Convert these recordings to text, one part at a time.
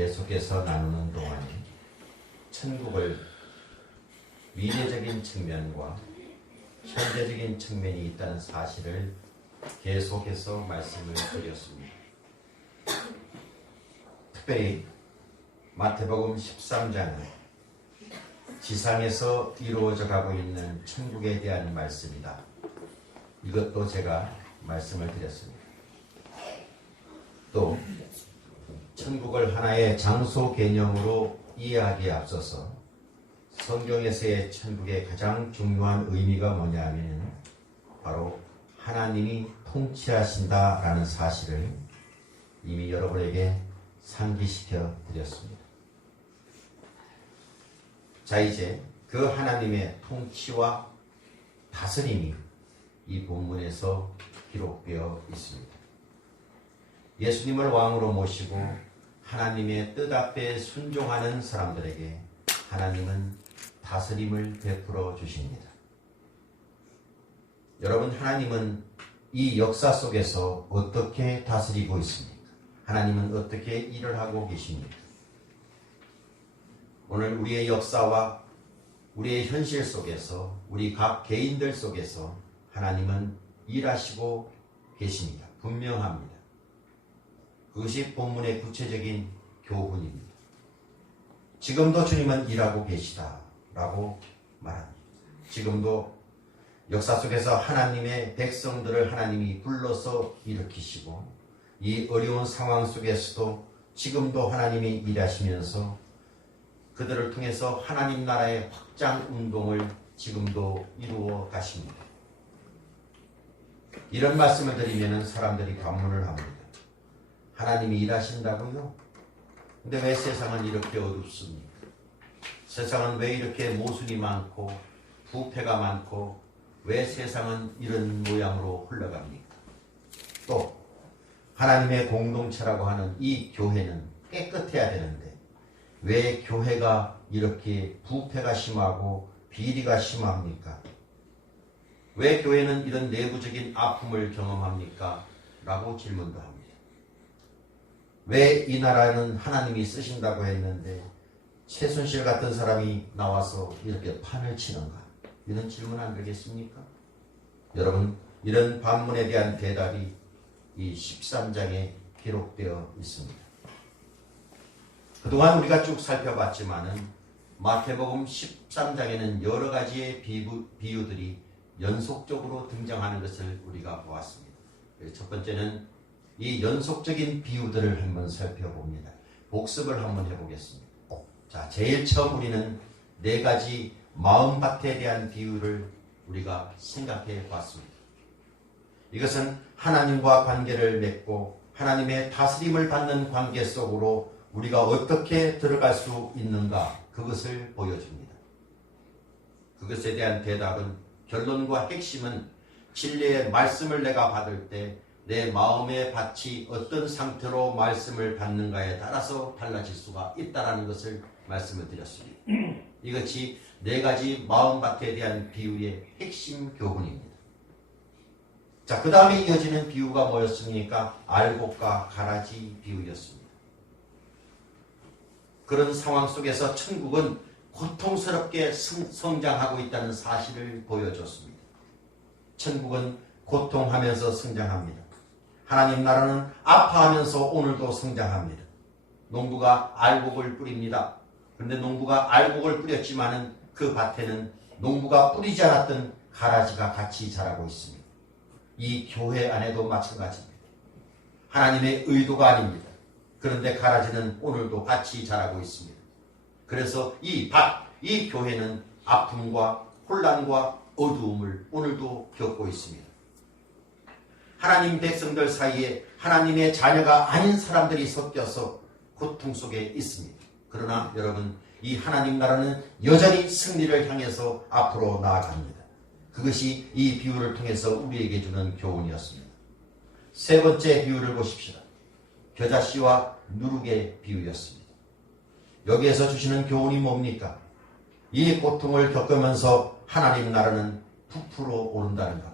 계속해서 나누는 동안에 천국을 미래적인 측면과 현재적인 측면이 있다는 사실을 계속해서 말씀을 드렸습니다. 특별히 마태복음 13장은 지상에서 이루어져 가고 있는 천국에 대한 말씀이다. 이것도 제가 말씀을 드렸습니다. 또 천국을 하나의 장소 개념으로 이해하기에 앞서서 성경에서의 천국의 가장 중요한 의미가 뭐냐 하면 바로 하나님이 통치하신다라는 사실을 이미 여러분에게 상기시켜 드렸습니다. 자, 이제 그 하나님의 통치와 다스림이 이 본문에서 기록되어 있습니다. 예수님을 왕으로 모시고 하나님의 뜻 앞에 순종하는 사람들에게 하나님은 다스림을 베풀어 주십니다. 여러분, 하나님은 이 역사 속에서 어떻게 다스리고 있습니까? 하나님은 어떻게 일을 하고 계십니까? 오늘 우리의 역사와 우리의 현실 속에서 우리 각 개인들 속에서 하나님은 일하시고 계십니다. 분명합니다. 그것이 본문의 구체적인 교훈입니다. 지금도 주님은 일하고 계시다 라고 말합니다. 지금도 역사 속에서 하나님의 백성들을 하나님이 불러서 일으키시고 이 어려운 상황 속에서도 지금도 하나님이 일하시면서 그들을 통해서 하나님 나라의 확장 운동을 지금도 이루어 가십니다. 이런 말씀을 드리면 사람들이 반문을 합니다. 하나님이 일하신다고요? 근데 왜 세상은 이렇게 어둡습니까? 세상은 왜 이렇게 모순이 많고 부패가 많고 왜 세상은 이런 모양으로 흘러갑니까? 또 하나님의 공동체라고 하는 이 교회는 깨끗해야 되는데 왜 교회가 이렇게 부패가 심하고 비리가 심합니까? 왜 교회는 이런 내부적인 아픔을 경험합니까? 라고 질문도 합니다. 왜 이 나라는 하나님이 쓰신다고 했는데 최순실 같은 사람이 나와서 이렇게 판을 치는가? 이런 질문 안 되겠습니까? 여러분, 이런 반문에 대한 대답이 이 13장에 기록되어 있습니다. 그동안 우리가 쭉 살펴봤지만은 마태복음 13장에는 여러 가지의 비유, 비유들이 연속적으로 등장하는 것을 우리가 보았습니다. 첫 번째는 이 연속적인 비유들을 한번 살펴봅니다. 복습을 한번 해보겠습니다. 자, 제일 처음 우리는 네 가지 마음밭에 대한 비유를 우리가 생각해 봤습니다. 이것은 하나님과 관계를 맺고 하나님의 다스림을 받는 관계 속으로 우리가 어떻게 들어갈 수 있는가 그것을 보여줍니다. 그것에 대한 대답은 결론과 핵심은 진리의 말씀을 내가 받을 때 내 마음의 밭이 어떤 상태로 말씀을 받는가에 따라서 달라질 수가 있다라는 것을 말씀을 드렸습니다. 이것이 네 가지 마음 밭에 대한 비유의 핵심 교훈입니다. 자, 그 다음에 이어지는 비유가 뭐였습니까? 알곡과 가라지 비유였습니다. 그런 상황 속에서 천국은 고통스럽게 성장하고 있다는 사실을 보여줬습니다. 천국은 고통하면서 성장합니다. 하나님 나라는 아파하면서 오늘도 성장합니다. 농부가 알곡을 뿌립니다. 그런데 농부가 알곡을 뿌렸지만은 그 밭에는 농부가 뿌리지 않았던 가라지가 같이 자라고 있습니다. 이 교회 안에도 마찬가지입니다. 하나님의 의도가 아닙니다. 그런데 가라지는 오늘도 같이 자라고 있습니다. 그래서 이 밭, 이 교회는 아픔과 혼란과 어두움을 오늘도 겪고 있습니다. 하나님 백성들 사이에 하나님의 자녀가 아닌 사람들이 섞여서 고통 속에 있습니다. 그러나 여러분, 이 하나님 나라는 여전히 승리를 향해서 앞으로 나아갑니다. 그것이 이 비유를 통해서 우리에게 주는 교훈이었습니다. 세 번째 비유를 보십시다. 겨자씨와 누룩의 비유였습니다. 여기에서 주시는 교훈이 뭡니까? 이 고통을 겪으면서 하나님 나라는 부풀어 오른다는 겁니다.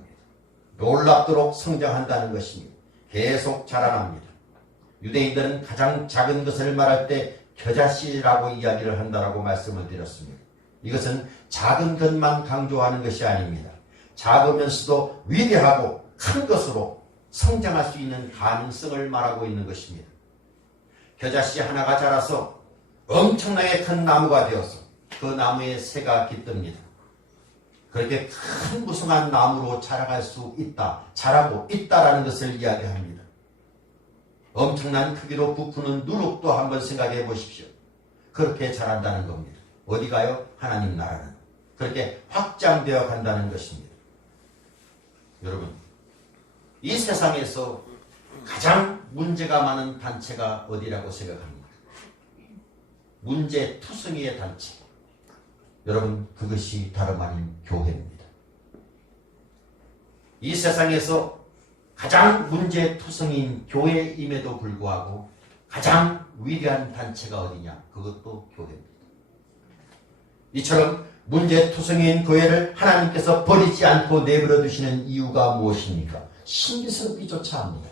놀랍도록 성장한다는 것입니다. 계속 자라납니다. 유대인들은 가장 작은 것을 말할 때 겨자씨라고 이야기를 한다라고 말씀을 드렸습니다. 이것은 작은 것만 강조하는 것이 아닙니다. 작으면서도 위대하고 큰 것으로 성장할 수 있는 가능성을 말하고 있는 것입니다. 겨자씨 하나가 자라서 엄청나게 큰 나무가 되어서 그 나무에 새가 깃듭니다. 그렇게 큰 무성한 나무로 자라갈 수 있다, 자라고 있다라는 것을 이야기합니다. 엄청난 크기로 부푸는 누룩도 한번 생각해 보십시오. 그렇게 자란다는 겁니다. 어디가요? 하나님 나라는. 그렇게 확장되어 간다는 것입니다. 여러분, 이 세상에서 가장 문제가 많은 단체가 어디라고 생각합니까? 문제 투성이의 단체. 여러분, 그것이 다름 아닌 교회입니다. 이 세상에서 가장 문제 투성인 교회임에도 불구하고 가장 위대한 단체가 어디냐? 그것도 교회입니다. 이처럼 문제 투성인 교회를 하나님께서 버리지 않고 내버려 두시는 이유가 무엇입니까? 신비스럽기조차 합니다.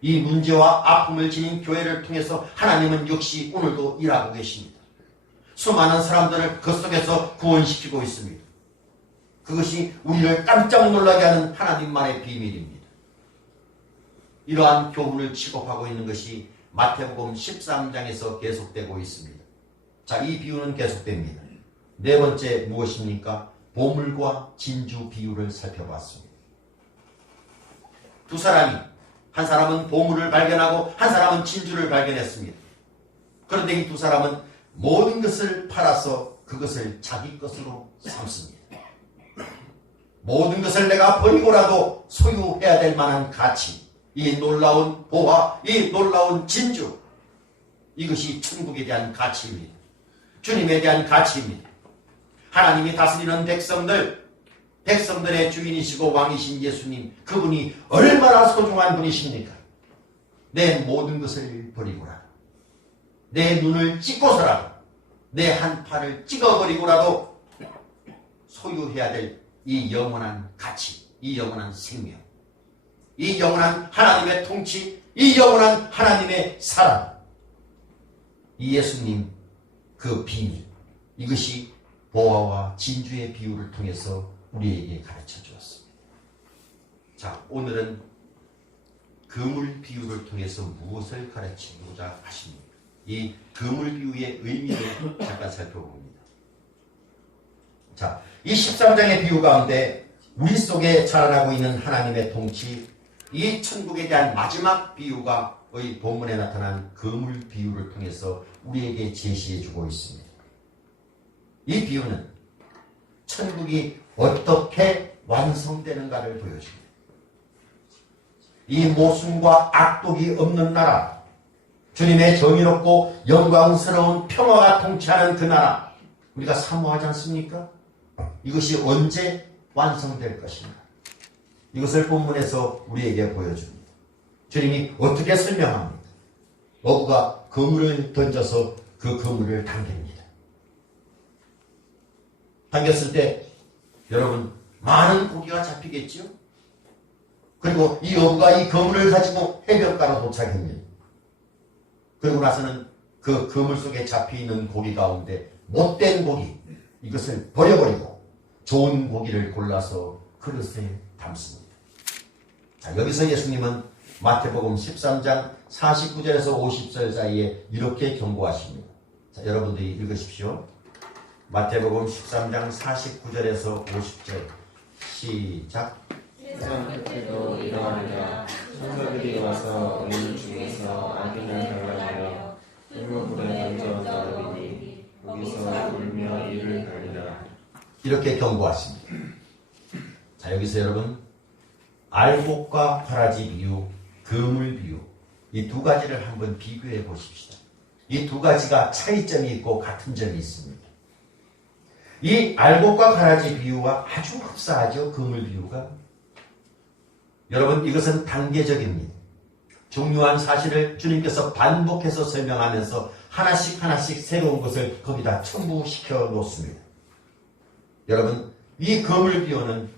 이 문제와 아픔을 지닌 교회를 통해서 하나님은 역시 오늘도 일하고 계십니다. 수많은 사람들을 그 속에서 구원시키고 있습니다. 그것이 우리를 깜짝 놀라게 하는 하나님만의 비밀입니다. 이러한 교훈을 취급하고 있는 것이 마태복음 13장에서 계속되고 있습니다. 자, 이 비유는 계속됩니다. 네 번째 무엇입니까? 보물과 진주 비유를 살펴봤습니다. 두 사람이 한 사람은 보물을 발견하고 한 사람은 진주를 발견했습니다. 그런데 이 두 사람은 모든 것을 팔아서 그것을 자기 것으로 삼습니다. 모든 것을 내가 버리고라도 소유해야 될 만한 가치, 이 놀라운 보화, 이 놀라운 진주, 이것이 천국에 대한 가치입니다. 주님에 대한 가치입니다. 하나님이 다스리는 백성들, 백성들의 주인이시고 왕이신 예수님, 그분이 얼마나 소중한 분이십니까? 내 모든 것을 버리고라도, 내 눈을 찍고서라도, 내 한 팔을 찍어버리고라도 소유해야 될 이 영원한 가치, 이 영원한 생명, 이 영원한 하나님의 통치, 이 영원한 하나님의 사랑, 이 예수님 그 비밀, 이것이 보아와 진주의 비유를 통해서 우리에게 가르쳐 주었습니다. 자, 오늘은 그물 비유를 통해서 무엇을 가르치고자 하십니까? 이 그물 비유의 의미를 잠깐 살펴봅니다. 자, 이 13장의 비유 가운데 우리 속에 자라나고 있는 하나님의 통치, 이 천국에 대한 마지막 비유가 의 본문에 나타난 그물 비유를 통해서 우리에게 제시해 주고 있습니다. 이 비유는 천국이 어떻게 완성되는가를 보여줍니다. 이 모순과 악독이 없는 나라, 주님의 정의롭고 영광스러운 평화가 통치하는 그 나라, 우리가 사모하지 않습니까? 이것이 언제 완성될 것인가? 이것을 본문에서 우리에게 보여줍니다. 주님이 어떻게 설명합니까? 어부가 그물을 던져서 그 그물을 당깁니다. 당겼을 때 여러분 많은 고기가 잡히겠죠? 그리고 이 어부가 이 그물을 가지고 해변가로 도착합니다. 그리고 나서는 그 그물 속에 잡혀있는 고기 가운데 못된 고기 이것을 버려버리고 좋은 고기를 골라서 그릇에 담습니다. 자, 여기서 예수님은 마태복음 13장 49절에서 50절 사이에 이렇게 경고하십니다. 자, 여러분들이 읽으십시오. 마태복음 13장 49절에서 50절 시작. 세상 끝에도 이러하리라 천사들이 와서 어린 중에서 아기를 발라내어 불물불에 던져 떠버리니 거기서 울며 이를 갈리라 이렇게 경고하십니다. 자, 여기서 여러분 알곡과 가라지 비유, 그물 비유 이 두 가지를 한번 비교해 보십시다. 이 두 가지가 차이점이 있고 같은 점이 있습니다. 이 알곡과 가라지 비유와 아주 흡사하죠. 그물 비유가. 여러분 이것은 단계적입니다. 중요한 사실을 주님께서 반복해서 설명하면서 하나씩 하나씩 새로운 것을 거기다 첨부시켜 놓습니다. 여러분 이 그물 비유는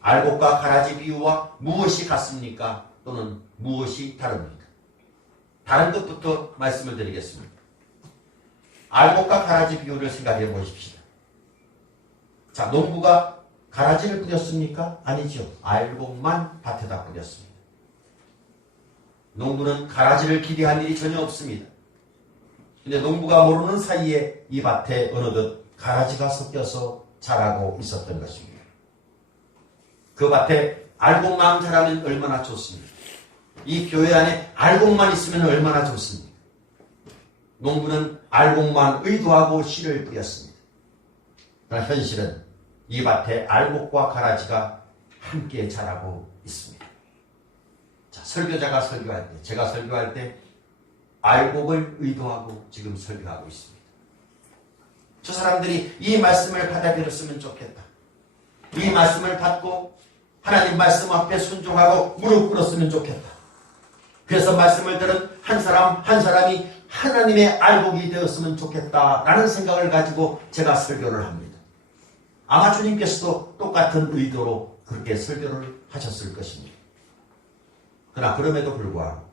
알곡과 가라지 비유와 무엇이 같습니까? 또는 무엇이 다릅니까? 다른 것부터 말씀을 드리겠습니다. 알곡과 가라지 비율을 생각해 보십시오. 자, 농부가 가라지를 뿌렸습니까? 아니죠. 알곡만 밭에다 뿌렸습니다. 농부는 가라지를 기대한 일이 전혀 없습니다. 근데 농부가 모르는 사이에 이 밭에 어느덧 가라지가 섞여서 자라고 있었던 것입니다. 그 밭에 알곡만 자라면 얼마나 좋습니까? 이 교회 안에 알곡만 있으면 얼마나 좋습니까? 농부는 알곡만 의도하고 씨를 뿌렸습니다. 그러나 현실은 이 밭에 알곡과 가라지가 함께 자라고 있습니다. 자, 설교자가 설교할 때, 제가 설교할 때 알곡을 의도하고 지금 설교하고 있습니다. 저 사람들이 이 말씀을 받아들였으면 좋겠다. 이 말씀을 받고 하나님 말씀 앞에 순종하고 무릎 꿇었으면 좋겠다. 그래서 말씀을 들은 한 사람 한 사람이 하나님의 알곡이 되었으면 좋겠다라는 생각을 가지고 제가 설교를 합니다. 아마 주님께서도 똑같은 의도로 그렇게 설교를 하셨을 것입니다. 그러나 그럼에도 불구하고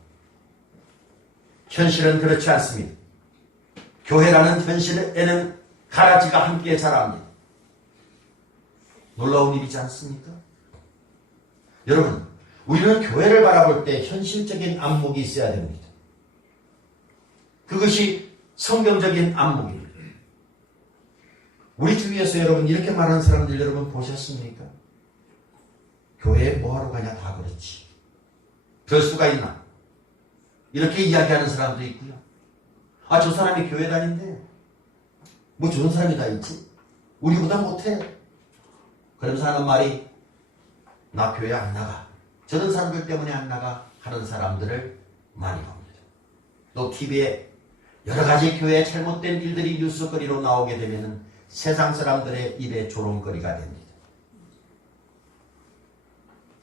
현실은 그렇지 않습니다. 교회라는 현실에는 가라지가 함께 자랍니다. 놀라운 일이지 않습니까? 여러분, 우리는 교회를 바라볼 때 현실적인 안목이 있어야 됩니다. 그것이 성경적인 안목입니다. 우리 주위에서 여러분 이렇게 말하는 사람들 여러분 보셨습니까? 교회에 뭐하러 가냐 다 그렇지. 별 수가 있나? 이렇게 이야기하는 사람도 있고요. 아, 저 사람이 교회 다닌대. 뭐 좋은 사람이 다 있지? 우리보다 못해. 그러면서 하는 말이, 나 교회 안 나가. 저런 사람들 때문에 안 나가. 하는 사람들을 많이 봅니다. 또 TV에 여러 가지 교회에 잘못된 일들이 뉴스거리로 나오게 되면 세상 사람들의 입에 조롱거리가 됩니다.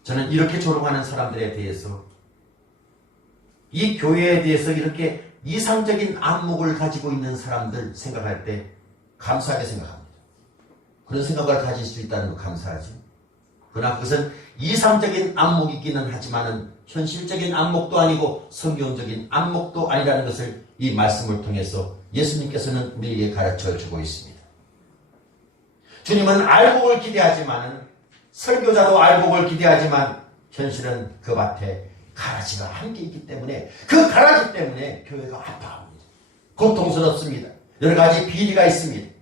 저는 이렇게 조롱하는 사람들에 대해서 이 교회에 대해서 이렇게 이상적인 안목을 가지고 있는 사람들 생각할 때 감사하게 생각합니다. 그런 생각을 가질 수 있다는 거 감사하죠. 그러나 그것은 이상적인 안목이기는 하지만은 현실적인 안목도 아니고 성경적인 안목도 아니라는 것을 이 말씀을 통해서 예수님께서는 우리에게 가르쳐 주고 있습니다. 주님은 알곡을 기대하지만은 설교자도 알곡을 기대하지만 현실은 그 밭에 가라지가 함께 있기 때문에 그 가라지 때문에 교회가 아파합니다. 고통스럽습니다. 여러 가지 비리가 있습니다.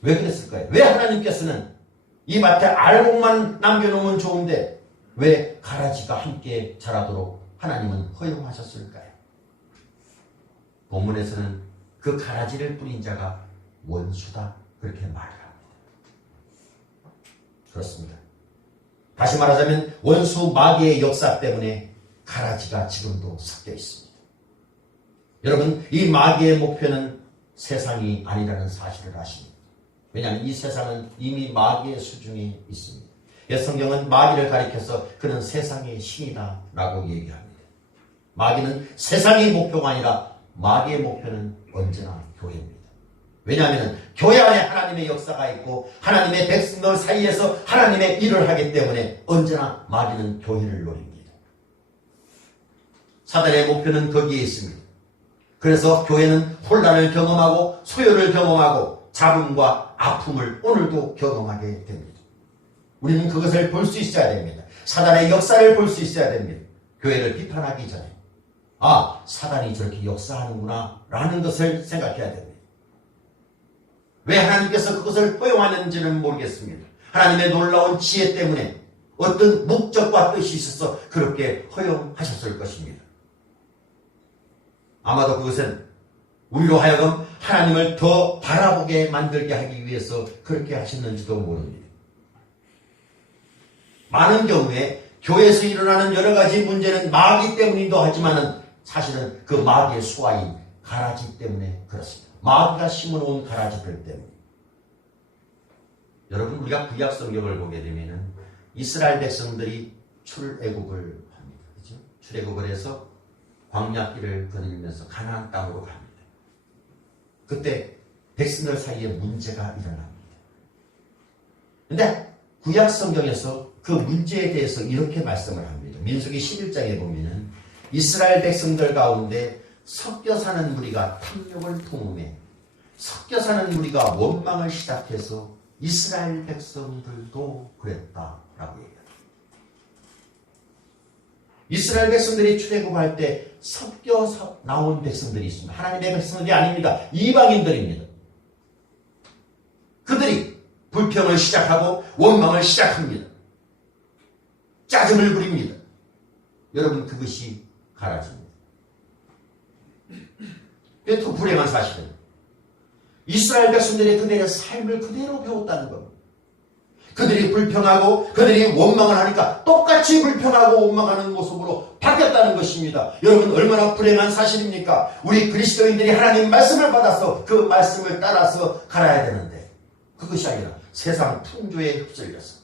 왜 그랬을까요? 왜 하나님께서는 이 밭에 알곡만 남겨놓으면 좋은데 왜 가라지가 함께 자라도록 하나님은 허용하셨을까요? 본문에서는 그 가라지를 뿌린 자가 원수다 그렇게 말을 합니다. 그렇습니다. 다시 말하자면 원수 마귀의 역사 때문에 가라지가 지금도 섞여 있습니다. 여러분 이 마귀의 목표는 세상이 아니라는 사실을 아십니다. 왜냐하면 이 세상은 이미 마귀의 수중에 있습니다. 성경은 마귀를 가리켜서 그는 세상의 신이다 라고 얘기합니다. 마귀는 세상의 목표가 아니라 마귀의 목표는 언제나 교회입니다. 왜냐하면 교회 안에 하나님의 역사가 있고 하나님의 백성들 사이에서 하나님의 일을 하기 때문에 언제나 마귀는 교회를 노립니다. 사단의 목표는 거기에 있습니다. 그래서 교회는 혼란을 경험하고 소요를 경험하고 잡음과 아픔을 오늘도 경험하게 됩니다. 우리는 그것을 볼 수 있어야 됩니다. 사단의 역사를 볼 수 있어야 됩니다. 교회를 비판하기 전에 아 사단이 저렇게 역사하는구나 라는 것을 생각해야 됩니다. 왜 하나님께서 그것을 허용하는지는 모르겠습니다. 하나님의 놀라운 지혜 때문에 어떤 목적과 뜻이 있어서 그렇게 허용하셨을 것입니다. 아마도 그것은 우리로 하여금 하나님을 더 바라보게 만들게 하기 위해서 그렇게 하셨는지도 모릅니다. 많은 경우에 교회에서 일어나는 여러 가지 문제는 마귀 때문이기도 하지만은 사실은 그 마귀의 수하인 가라지 때문에 그렇습니다. 마귀가 심어놓은 가라지들 때문에. 여러분 우리가 구약 성경을 보게 되면은 이스라엘 백성들이 출애굽을 합니다. 그죠? 출애굽을 해서 광야길을 거닐면서 가나안 땅으로 갑니다. 그때 백성들 사이에 문제가 일어납니다. 근데 구약 성경에서 그 문제에 대해서 이렇게 말씀을 합니다. 민수기 11장에 보면은 이스라엘 백성들 가운데 섞여 사는 무리가 탐욕을 통음해 섞여 사는 무리가 원망을 시작해서 이스라엘 백성들도 그랬다라고 얘기합니다. 이스라엘 백성들이 출애굽할 때 섞여서 나온 백성들이 있습니다. 하나님의 백성들이 아닙니다. 이방인들입니다. 그들이 불평을 시작하고 원망을 시작합니다. 짜증을 부립니다. 여러분 그것이 가라집니다. 그게 더 불행한 사실은 이스라엘 백성들이 그들의 삶을 그대로 배웠다는 겁니다. 그들이 불평하고 그들이 원망을 하니까 똑같이 불평하고 원망하는 모습으로 바뀌었다는 것입니다. 여러분 얼마나 불행한 사실입니까? 우리 그리스도인들이 하나님 말씀을 받아서 그 말씀을 따라서 갈아야 되는데 그것이 아니라 세상 풍조에 휩쓸려서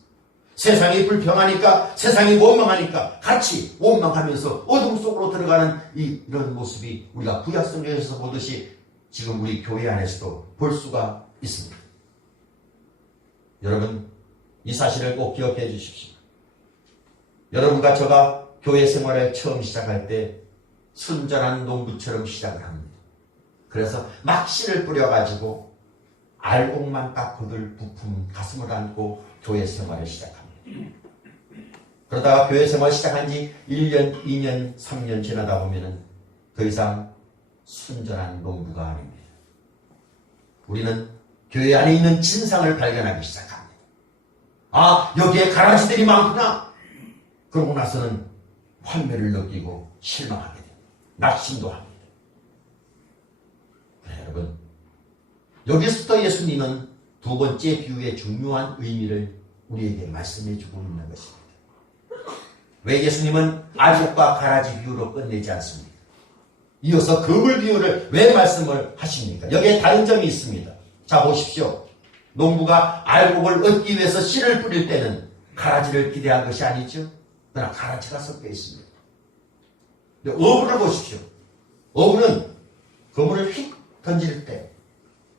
세상이 불평하니까 세상이 원망하니까 같이 원망하면서 어둠 속으로 들어가는 이, 이런 모습이 우리가 구약성경에서 보듯이 지금 우리 교회 안에서도 볼 수가 있습니다. 여러분 이 사실을 꼭 기억해 주십시오. 여러분과 저가 교회 생활을 처음 시작할 때 순전한 농부처럼 시작을 합니다. 그래서 막 씨를 뿌려가지고 알곡만 깎고들 부품 가슴을 안고 교회 생활을 시작합니다. 그러다가 교회 생활 시작한 지 1년, 2년, 3년 지나다 보면은 더 이상 순전한 농부가 아닙니다. 우리는 교회 안에 있는 진상을 발견하기 시작합니다. 아, 여기에 가라지들이 많구나. 그러고 나서는 환멸을 느끼고 실망하게 됩니다. 낙심도 합니다. 네, 여러분. 여기서부터 예수님은 두 번째 비유의 중요한 의미를 우리에게 말씀해 주고 있는 것입니다. 왜 예수님은 알곡과 가라지 비유로 끝내지 않습니까? 이어서 그물 비유를 왜 말씀을 하십니까? 여기에 다른 점이 있습니다. 자, 보십시오. 농부가 알곡을 얻기 위해서 씨를 뿌릴 때는 가라지를 기대한 것이 아니죠. 그러나 가라지가 섞여 있습니다. 어부를 보십시오. 어부는 그물을 휙 던질 때,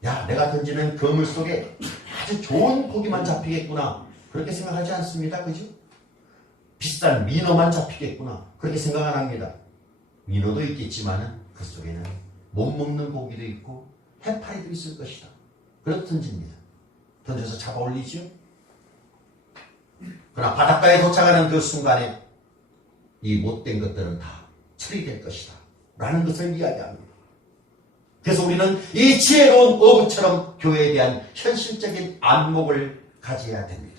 야, 내가 던지는 그물 속에 아주 좋은 고기만 잡히겠구나. 그렇게 생각하지 않습니다. 그죠? 비싼 민어만 잡히겠구나. 그렇게 생각 안 합니다. 민어도 있겠지만은 그 속에는 못 먹는 고기도 있고 해파리도 있을 것이다. 그래서 던집니다. 던져서 잡아 올리죠. 그러나 바닷가에 도착하는 그 순간에 이 못된 것들은 다 처리될 것이다. 라는 것을 이야기합니다. 그래서 우리는 이 지혜로운 어부처럼 교회에 대한 현실적인 안목을 가져야 됩니다.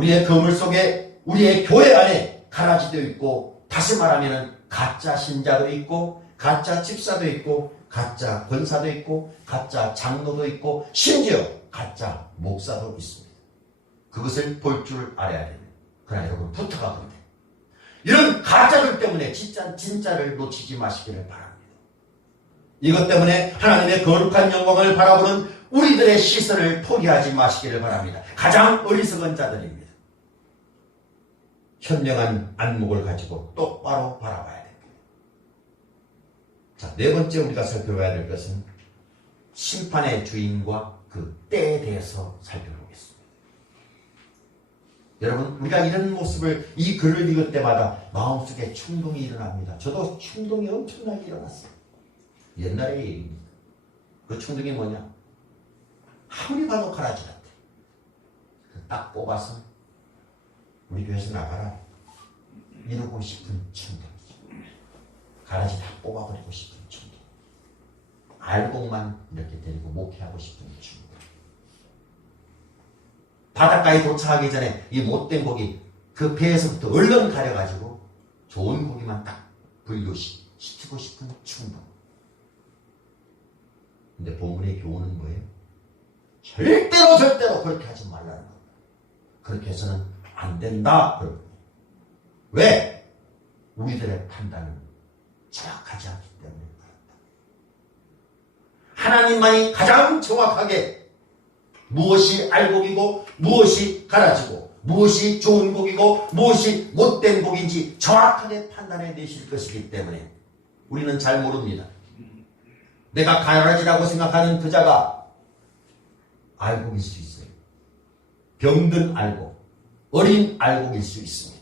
우리의 그물 속에 우리의 교회 안에 가라지도 있고 다시 말하면 가짜 신자도 있고 가짜 집사도 있고 가짜 권사도 있고 가짜 장로도 있고 심지어 가짜 목사도 있습니다. 그것을 볼 줄 알아야 됩니다. 그러나 여러분 부탁하 건데 이런 가짜들 때문에 진짜 진짜를 놓치지 마시기를 바랍니다. 이것 때문에 하나님의 거룩한 영광을 바라보는 우리들의 시선을 포기하지 마시기를 바랍니다. 가장 어리석은 자들입니다. 현명한 안목을 가지고 똑바로 바라봐야 됩니다. 자, 네 번째 우리가 살펴봐야 될 것은 심판의 주인과 그 때에 대해서 살펴보겠습니다. 여러분, 우리가 이런 모습을, 이 글을 읽을 때마다 마음속에 충동이 일어납니다. 저도 충동이 엄청나게 일어났어요. 옛날의 얘기입니다. 그 충동이 뭐냐? 아무리 봐도 가라지 같아. 딱 뽑아서 우리 교회에서 나가라. 이러고 싶은 충동이죠. 가라지 다 뽑아버리고 싶은 충동. 알곡만 이렇게 데리고 목회하고 싶은 충동. 바닷가에 도착하기 전에 이 못된 고기 그 배에서부터 얼른 가려가지고 좋은 고기만 딱 분류시키고 싶은 충동. 근데 본문의 교훈은 뭐예요? 절대로 절대로 그렇게 하지 말라는 겁니다. 그렇게 해서는 안 된다. 왜? 우리들의 판단은 정확하지 않기 때문에 그렇다. 하나님만이 가장 정확하게 무엇이 알곡이고 무엇이 가라지고 무엇이 좋은 곡이고 무엇이 못된 곡인지 정확하게 판단해 내실 것이기 때문에 우리는 잘 모릅니다. 내가 가라지라고 생각하는 그자가 알곡일 수 있어요. 병든 알곡, 어린 알곡일 수 있습니다.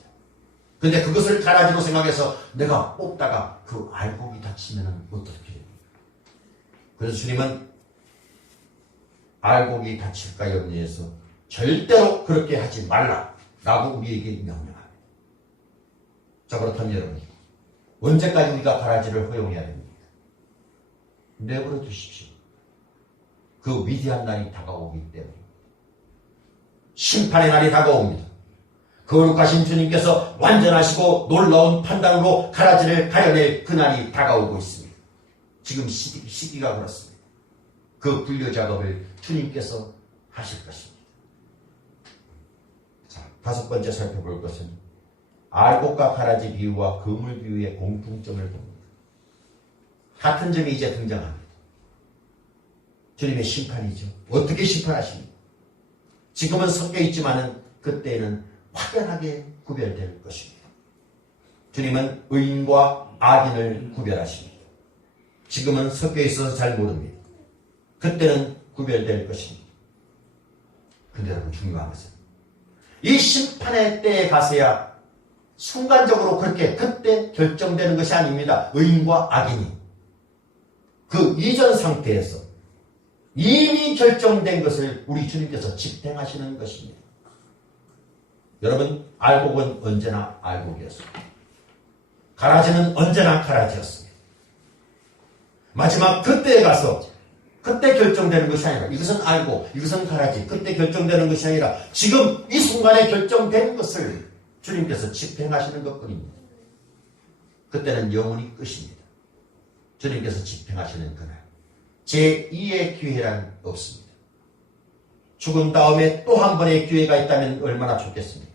근데 그것을 가라지로 생각해서 내가 뽑다가 그 알곡이 다치면 어떻게 됩니까? 그래서 주님은 알곡이 다칠까 염려해서 절대로 그렇게 하지 말라라고 우리에게 명령합니다. 자 그렇다면 여러분 언제까지 우리가 가라지를 허용해야 됩니까? 내버려 두십시오. 그 위대한 날이 다가오기 때문에 심판의 날이 다가옵니다. 거룩하신 주님께서 완전하시고 놀라운 판단으로 가라지를 가려낼 그날이 다가오고 있습니다. 지금 시기, 시기가 그렇습니다. 그 분류 작업을 주님께서 하실 것입니다. 자, 다섯 번째 살펴볼 것은 알곡과 가라지 비유와 그물 비유의 공통점을 봅니다. 같은 점이 이제 등장합니다. 주님의 심판이죠. 어떻게 심판하십니까? 지금은 섞여 있지만은 그때는 확연하게 구별될 것입니다. 주님은 의인과 악인을 구별하십니다. 지금은 섞여 있어서 잘 모릅니다. 그때는 구별될 것입니다. 근데 여러분 중요한 것은 이 심판의 때에 가서야 순간적으로 그렇게 그때 결정되는 것이 아닙니다. 의인과 악인이. 그 이전 상태에서 이미 결정된 것을 우리 주님께서 집행하시는 것입니다. 여러분, 알곡은 언제나 알곡이었습니다. 가라지는 언제나 가라지였습니다. 마지막 그때에 가서 그때 결정되는 것이 아니라 이것은 알고 이것은 가라지 그때 결정되는 것이 아니라 지금 이 순간에 결정된 것을 주님께서 집행하시는 것뿐입니다. 그때는 영원히 끝입니다. 주님께서 집행하시는 그날 제2의 기회란 없습니다. 죽은 다음에 또 한 번의 기회가 있다면 얼마나 좋겠습니까?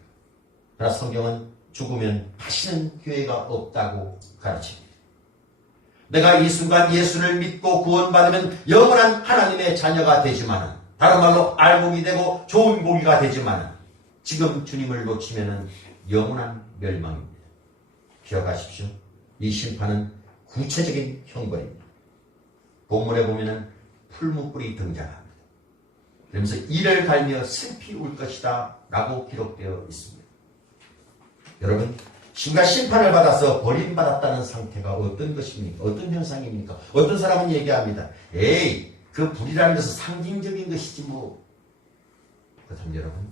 그러나 성경은 죽으면 다시는 기회가 없다고 가르칩니다. 내가 이 순간 예수를 믿고 구원받으면 영원한 하나님의 자녀가 되지만은 다른 말로 알곡이 되고 좋은 고기가 되지만은 지금 주님을 놓치면은 영원한 멸망입니다. 기억하십시오. 이 심판은 구체적인 형벌입니다. 본문에 보면은 풀무불이 등장합니다. 그러면서 이를 갈며 슬피 울 것이다 라고 기록되어 있습니다. 여러분, 신과 심판을 받아서 버림받았다는 상태가 어떤 것입니까? 어떤 현상입니까? 어떤 사람은 얘기합니다. 에이, 그 불이라는 것은 상징적인 것이지 뭐. 그렇다면 여러분,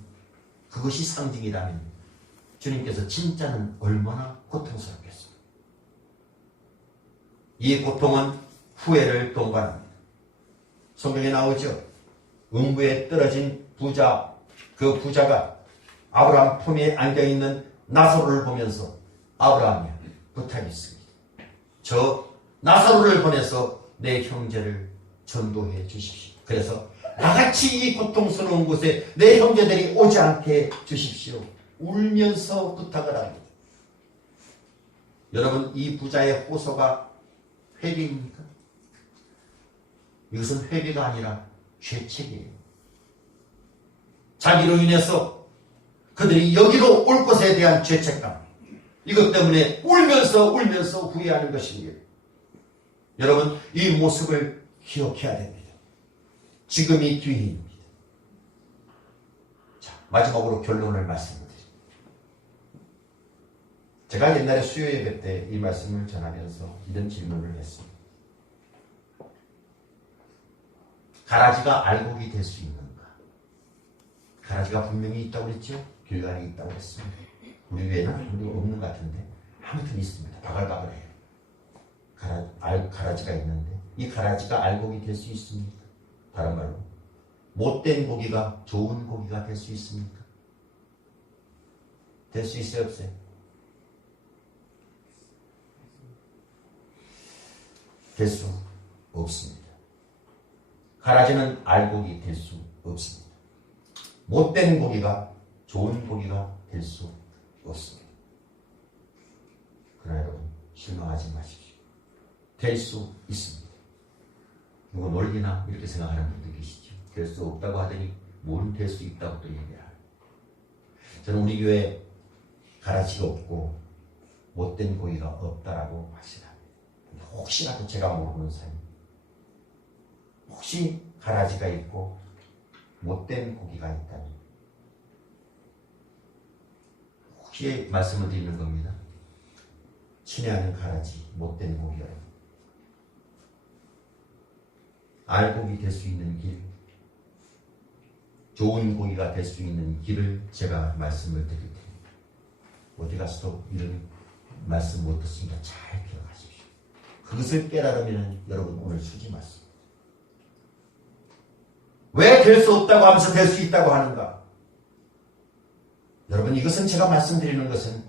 그것이 상징이라면 주님께서 진짜는 얼마나 고통스럽겠습니까? 이 고통은 후회를 동반합니다. 성경에 나오죠. 음부에 떨어진 부자, 그 부자가 아브라함 품에 안겨있는 나사로를 보면서 아브라함이야 부탁이 있습니다. 저 나사로를 보내서 내 형제를 전도해 주십시오. 그래서 나같이 이 고통스러운 곳에 내 형제들이 오지 않게 주십시오. 울면서 부탁을 합니다. 여러분 이 부자의 호소가 회개입니까? 이것은 회개가 아니라 죄책이에요. 자기로 인해서 그들이 여기로 올 것에 대한 죄책감. 이것 때문에 울면서 울면서 후회하는 것입니다. 여러분, 이 모습을 기억해야 됩니다. 지금이 기회입니다. 자, 마지막으로 결론을 말씀드립니다. 제가 옛날에 수요 예배 때 이 말씀을 전하면서 이런 질문을 했습니다. 가라지가 알곡이 될 수 있는가? 가라지가 분명히 있다고 그랬죠? 길갈이 있다고 그랬습니다. 우리 외에는 우리 없는 것 같은데 아무튼 있습니다. 바글바글해요. 가라, 알, 가라지가 있는데 이 가라지가 알곡이 될 수 있습니까? 다른 말로 못된 고기가 좋은 고기가 될 수 있습니까? 될 수 있어요 없어요? 될 수 없습니다. 가라지는 알곡이 될 수 없습니다. 못된 고기가 좋은 고기가 될 수 없습니다. 그러나 여러분 실망하지 마십시오. 될 수 있습니다. 누구 놀리나 이렇게 생각하는 분들 계시죠. 될 수 없다고 하더니 뭔될수 있다고 또 얘기해요. 저는 우리 교회 가라지가 없고 못된 고기가 없다라고 하시나. 혹시라도 제가 모르는 사이 혹시 가라지가 있고 못된 고기가 있다면 혹시 쉽게 말씀을 드리는 겁니다. 친애하는 가라지, 못된 고기요. 알곡이 될 수 있는 길, 좋은 고기가 될 수 있는 길을 제가 말씀을 드릴 테니 어디 가서도 이런 말씀 못 듣습니다. 잘 기억하십시오. 그것을 깨달으면 여러분 오늘 수지 맞습니다. 왜될 수 없다고 하면서 될 수 있다고 하는가? 여러분 이것은 제가 말씀드리는 것은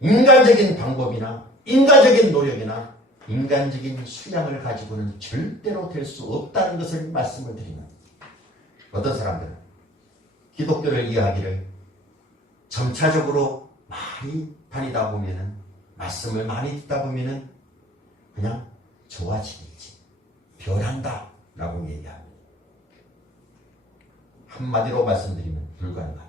인간적인 방법이나 인간적인 노력이나 인간적인 수량을 가지고는 절대로 될 수 없다는 것을 말씀을 드리는 어떤 사람들은 기독교를 이해하기를 점차적으로 많이 다니다 보면은 말씀을 많이 듣다 보면은 그냥 좋아지겠지 변한다 라고 얘기합니다. 한마디로 말씀드리면 불가능합니다.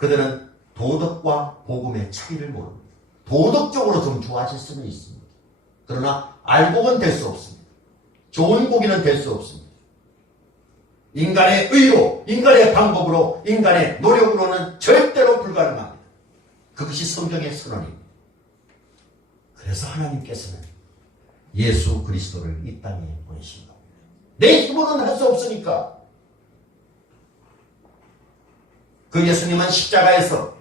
그들은 도덕과 복음의 차이를 모릅니다. 도덕적으로 좀 좋아질 수는 있습니다. 그러나 알곡은 될 수 없습니다. 좋은 고기는 될 수 없습니다. 인간의 의로, 인간의 방법으로, 인간의 노력으로는 절대로 불가능합니다. 그것이 성경의 선언입니다. 그래서 하나님께서는 예수 그리스도를 이 땅에 보내신 겁니다. 내 힘으로는 할 수 없으니까. 그 예수님은 십자가에서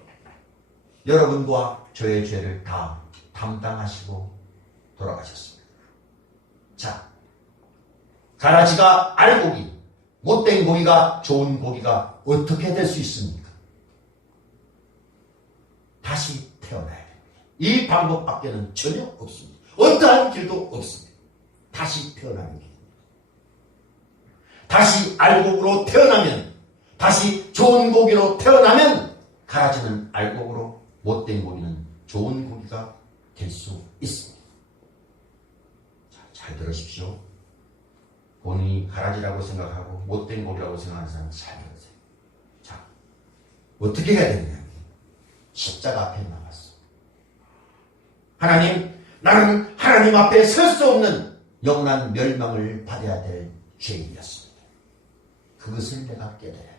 여러분과 저의 죄를 다 담당하시고 돌아가셨습니다. 자, 가라지가 알고기, 못된 고기가 좋은 고기가 어떻게 될 수 있습니까? 다시 태어나야 됩니다. 이 방법밖에는 전혀 없습니다. 어떠한 길도 없습니다. 다시 태어나는 길. 다시 알곡으로 태어나면, 다시 좋은 고기로 태어나면, 가라지는 알곡으로, 못된 고기는 좋은 고기가 될 수 있습니다. 자, 잘 들으십시오. 본인이 가라지라고 생각하고 못된 고기라고 생각하는 사람은 잘 들으세요. 자, 어떻게 해야 되느냐? 십자가 앞에 나갔어. 하나님, 나는 하나님 앞에 설 수 없는 영원한 멸망을 받아야 될 죄인이었습니다. 그것을 내가 깨달아야.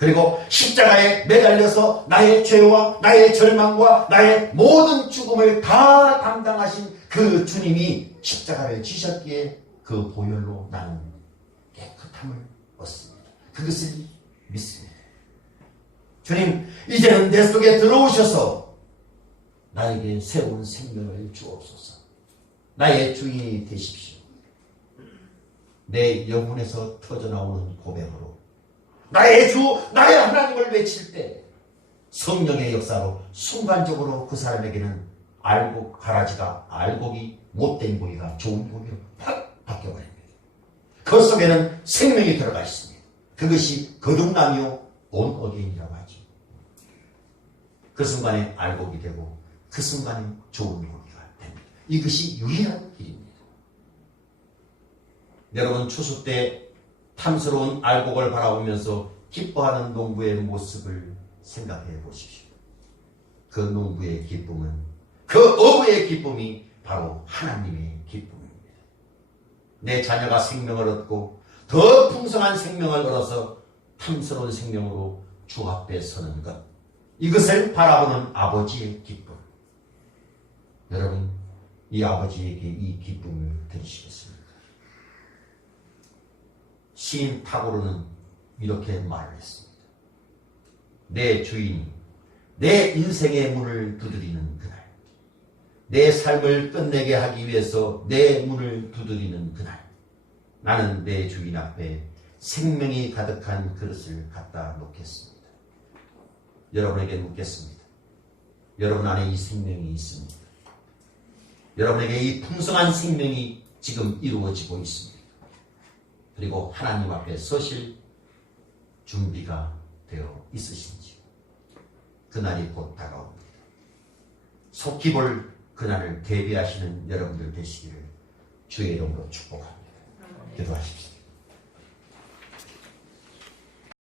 그리고 십자가에 매달려서 나의 죄와 나의 절망과 나의 모든 죽음을 다 담당하신 그 주님이 십자가를 지셨기에 그 보혈로 나는 깨끗함을 얻습니다. 그것을 믿습니다. 주님, 이제는 내 속에 들어오셔서 나에게 새로운 생명을 주옵소서. 나의 주인이 되십시오. 내 영혼에서 터져나오는 고백으로 나의 주, 나의 하나님을 외칠 때 성령의 역사로 순간적으로 그 사람에게는 알곡 가라지가 알곡이 못된 고기가 좋은 고기로 팍 바뀌어버립니다. 그 속에는 생명이 들어가 있습니다. 그것이 거듭남이요 온 어게인이라고 하죠. 그 순간에 알곡이 되고 그 순간에 좋은 고기가 됩니다. 이것이 유일한 길입니다. 여러분 추수 때 탐스러운 알곡을 바라보면서 기뻐하는 농부의 모습을 생각해 보십시오. 그 농부의 기쁨은 그 어부의 기쁨이 바로 하나님의 기쁨입니다. 내 자녀가 생명을 얻고 더 풍성한 생명을 얻어서 탐스러운 생명으로 주 앞에 서는 것. 이것을 바라보는 아버지의 기쁨. 여러분, 이 아버지에게 이 기쁨을 드리시겠습니까? 시인 타고르는 이렇게 말을 했습니다. 내 주인이 내 인생의 문을 두드리는 그날, 내 삶을 끝내게 하기 위해서 내 문을 두드리는 그날, 나는 내 주인 앞에 생명이 가득한 그릇을 갖다 놓겠습니다. 여러분에게 묻겠습니다. 여러분 안에 이 생명이 있습니다. 여러분에게 이 풍성한 생명이 지금 이루어지고 있습니다. 그리고 하나님 앞에 서실 준비가 되어 있으신지요. 그날이 곧 다가옵니다. 속히 볼 그날을 대비하시는 여러분들 되시기를 주의 이름으로 축복합니다. 기도하십시오.